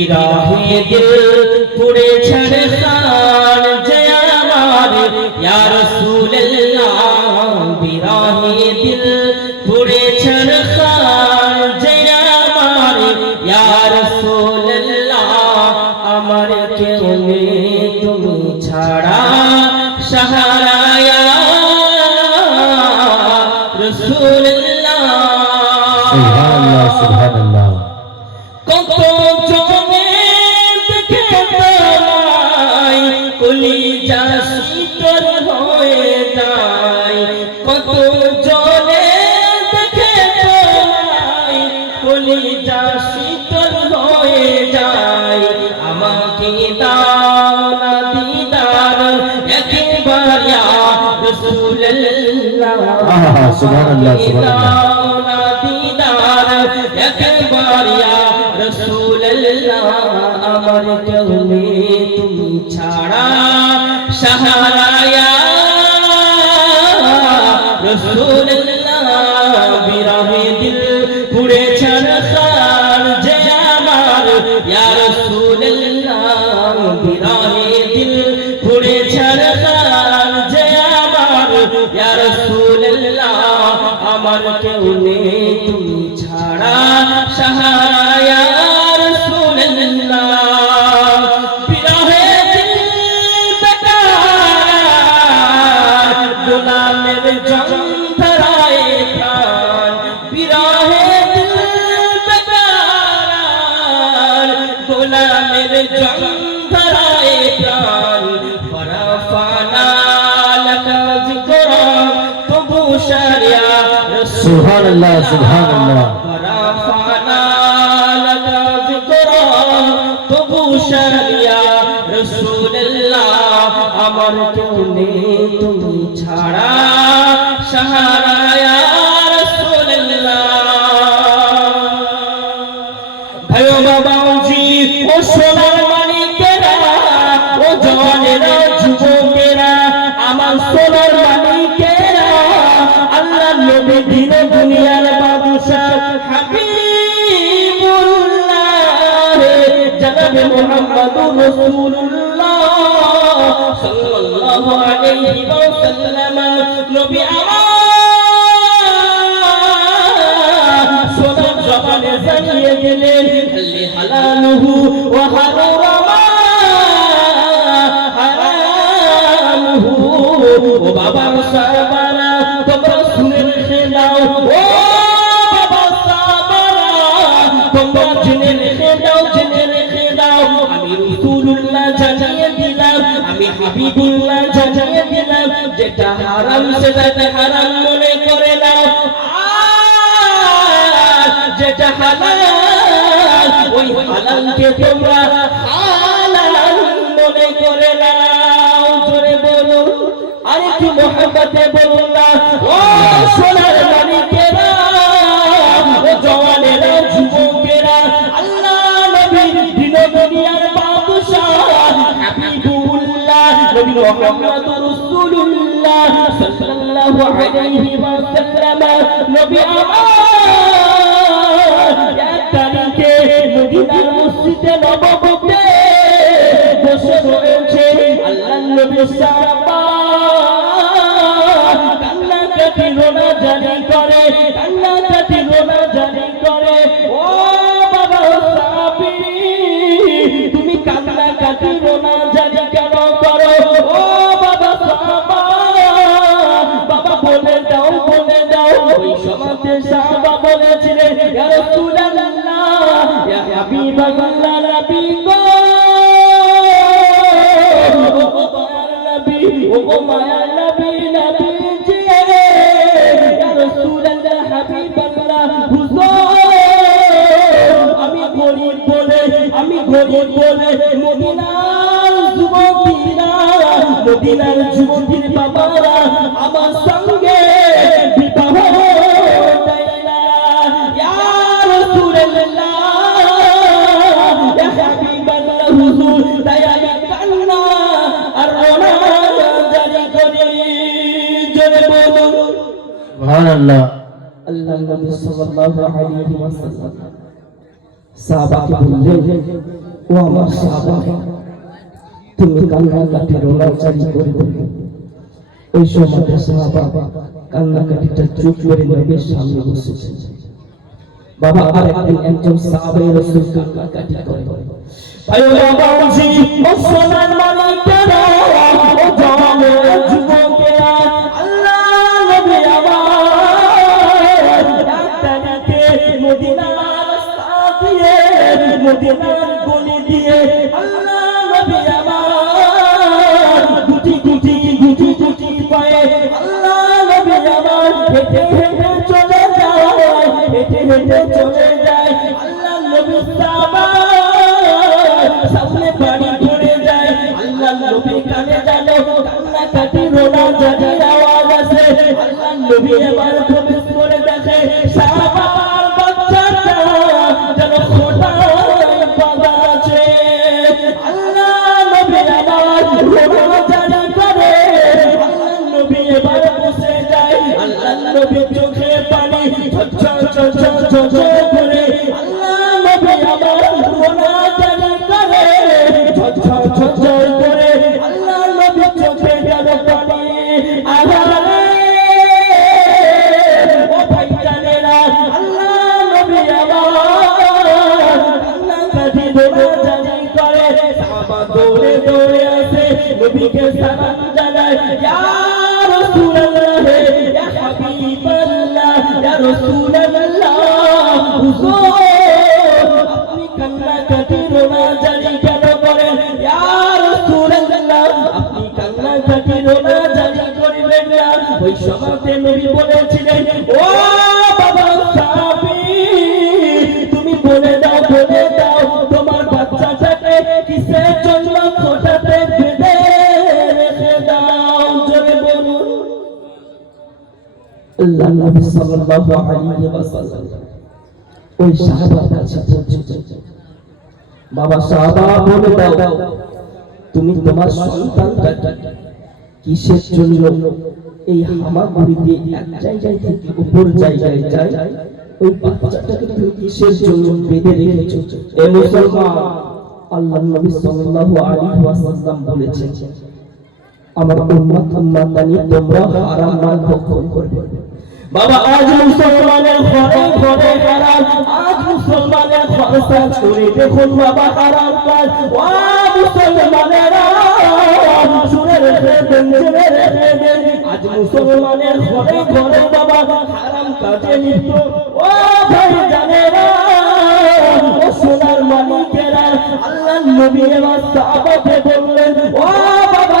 বিরহে দিল, পুড়ে ছাড় খান জয় আমার। ইয়া রাসূলুল্লাহ বিরহে দিল, পুড়ে ছাড় খান জয় আমার। ইয়া রাসূলুল্লাহ, আমার কেউ তুমি ছাড়া সাহারায়া কলিজা শীতল হয়ে যায় আমাকে দাও না দিদার একবার ইয়া রাসূলুল্লাহ আহা, সুবহানাল্লাহ, সুবহানাল্লাহ। না দিদার একবার ইয়া রাসূলুল্লাহ আমার নেই তুমি ছাড়া আমার কেউ নেই তুমি ছাড়া বেকার গোলামের যন্ত্রায় প্রাণ সুহান আল্লাহ সুহান আল্লাহ জনাবে মুহাম্মদুর রাসূলুল্লাহ সাল্লাল্লাহু আলাইহি ওয়াসাল্লাম নবী আমার সোনার জবানে জানিয়ে দিলেন হাল্লি হালালুহু ওয়া হারামা হাবিবুল্লাহ জানিয়ে দিলাম যেটা হারাম সেটাকে হারাম মনে করে নাও যেটা হালাল, ওই হালালকে তোমরা হালাল মনে করে নাও জোরে বলো আরে কি মোহাম্মতে বলো না। ও সোনার মানিকেরা মুহাম্মদ রাসূলুল্লাহ সাল্লাল্লাহু আলাইহি ওয়াসাল্লাম নবী আমার এক তারিখে মদিনার মসজিদে নববীতে বসে রয়েছে আল্লাহ নবী সাহাবা বলে মদিনার যুবতীরা মদিনার যুবতীর বাবারা আমার সঙ্গে বিবাহ তাই আমি কান্না আর রোনা জারি করি। জোরে বলুন। সুবহানাল্লাহ। আল্লাহ নবী সাল্লাল্লাহু আলাইহি ওয়াসাল্লাম। সাহাবাকে বললেন, ও আমার সাহাবা, তুমি কান্নাকাটি রোনাচারি করবে ওই সময় সাহাবা কান্নাকাটিটা চুপ করে নবীর সামনে বসেছে। বাবা, আর একদিন একজন সাহাবাই রসুল কান্নাকাটি করে। আয় বাবা জি ও সোনার মালিকেরা আল্লাহ নবী আমার চলে যায় হেঁটে হেঁটে চলে যায়। ধরে যায়। আওয়াজ এবার ঝরঝর করে আল্লাহ নবী আমার চোখে ইয়া ইয়া ইয়া হুজুর তোমার বাচ্চাটাকে কিসের দাও জোরে বলুন আল্লাহ নবী সাল্লাল্লাহু আলাইহি ওয়াসাল্লাম ওই সাহাবার কাছে পৌঁছেছে। বাবা সাহাবা বলে দাও, তুমি তোমার সন্তানটাকে কিসের জন্য এই হামাগুড়িতে এক জায়গায় থেকে উপর জায়গায় যায়? ওই বাচ্চাটাকে তুমি কিসের জন্য বেঁধে রেখেছো? এ মুসলমান আল্লাহ নবী সাল্লাল্লাহু আলাইহি ওয়াসাল্লাম বলেছেন, আমার উম্মত উম্মাতানি তোমরা হারাম মাল ভক্ষণ করবে। বাবা, আজ মুসলমানের ঘরে ঘরে হারাম করে দেখুন বাবা হারাম কাজ ও মুসলমানেরা শুনে রেখে দেন শুনে রেখে আজ মুসলমানের ঘরে ঘরে বাবা হারাম কাজে লিপ্ত। ও ভাই জানেরা, ও সোনার মালিকেরা আল্লাহ নবী এবার সাহাবাকে বললেন, ও বাবা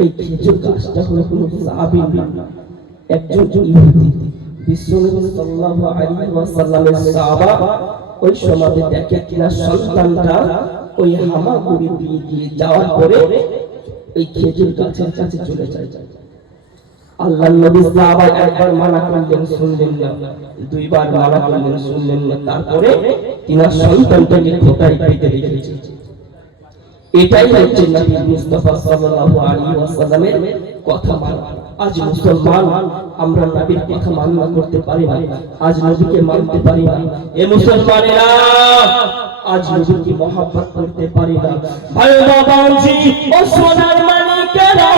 এই খেজুর হলো কোনো একজন ইহুদি। বিশ্বনবী সাল্লাল্লাহু আলাইহি ওয়াসাল্লামের সাহাবা ওই সমাজে দেখে কিনা সন্তানটা ওই দিয়ে যাওয়ার পরে এই খেজুর গাছের কাছে চলে যায়। আল্লাহ নবী সাহাবা একবার মানা করলেন, শুনলেন না। দুইবার মানা করলেন, শুনলেন না। তারপরে সন্তানটাকে পেতে রেখেছে এটাই হচ্ছে নবী মুস্তাফা সাল্লাল্লাহু আলাইহি ওয়াসাল্লামের কথা আজ মুসলমান, আমরা নবীর কথা মান্য করতে পারি না। আজ নবীকে মানতে পারি না। এ মুসলমানেরা, আজ নবীকে মহব্বত করতে পারি না। ভাই বাবাজি ও সোনার মানিকেরা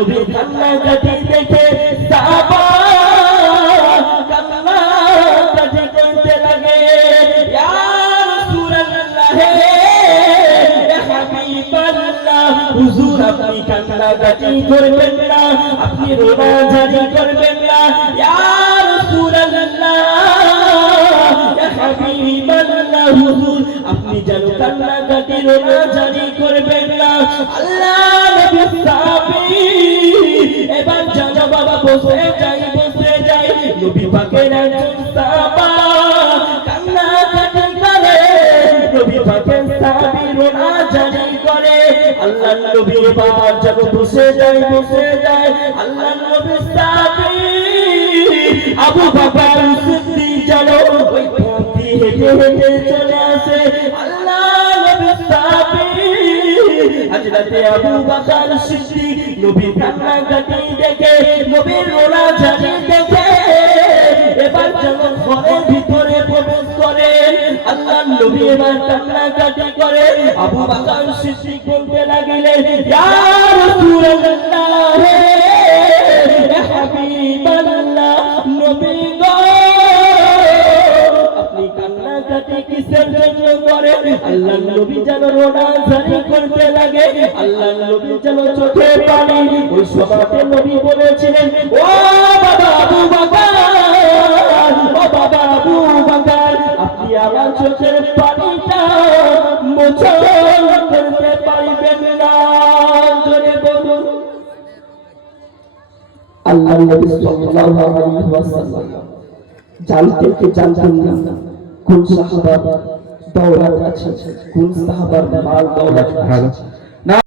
আল্লাহ নবী কান্নাকাটি দেখে সাহাবা কান্নাকাটি করতে লাগে, ইয়া রাসূলুল্লাহ ইয়া হাবিবাল্লাহ আপনি কান্নাকাটি করবেন না, আপনি রোনা জারি করবেন না, ইয়া রাসূলুল্লাহ ইয়া হাবিবাল্লাহ, হুজুর যেন কান্নাকাটি রোনা জারি করবেন না, আল্লাহ বসে যাই বসে যাই, নবী পাকের একজন সাহাবা। কান্নাকাটি করে, নবী পাকের সাহাবী রোনা জারি করে। আল্লাহ নবী এবার যেন বসে যায় বসে যায় আল্লাহ নবী সাহাবী আবু বকর সিদ্দিক যেন ওই পথ হেঁটে হেঁটে চলে আসে। আল্লাহ হযরতে আবু বকর সিদ্দিক নবী কান্নাকাটি দেখে, নবীর রোনা জারি দেখে। এবার যখন ঘরের ভিতরে প্রবেশ করে আল্লাহ নবী এবার কান্নাকাটি করে। আবু বকর সিদ্দিক বলতে লাগিলেন ইয়া রাসূলুল্লাহ হে হাবিবাল্লাহ, নবী আপনি কান্নাকাটি কিসের জন্য করেন? আল্লাহ নবী করতে লাগে আল্লাহ নবী যেন চোখে পানি ওই সময়তে নবী বলেছিলেন, ও বাবা আবু বাবা ও বাবা আবু বাবা আপনি আমার চোখের পানিটা মোচন করতে পারবেন না। জোরে বলুন। আল্লাহ নবী সাল্লাল্লাহু আলাইহি ওয়াসাল্লাম জানতে কি জানতেন না। কোন সাহাবার দৌলত আছে? কোন সাহাবার মাল দৌলত আছে?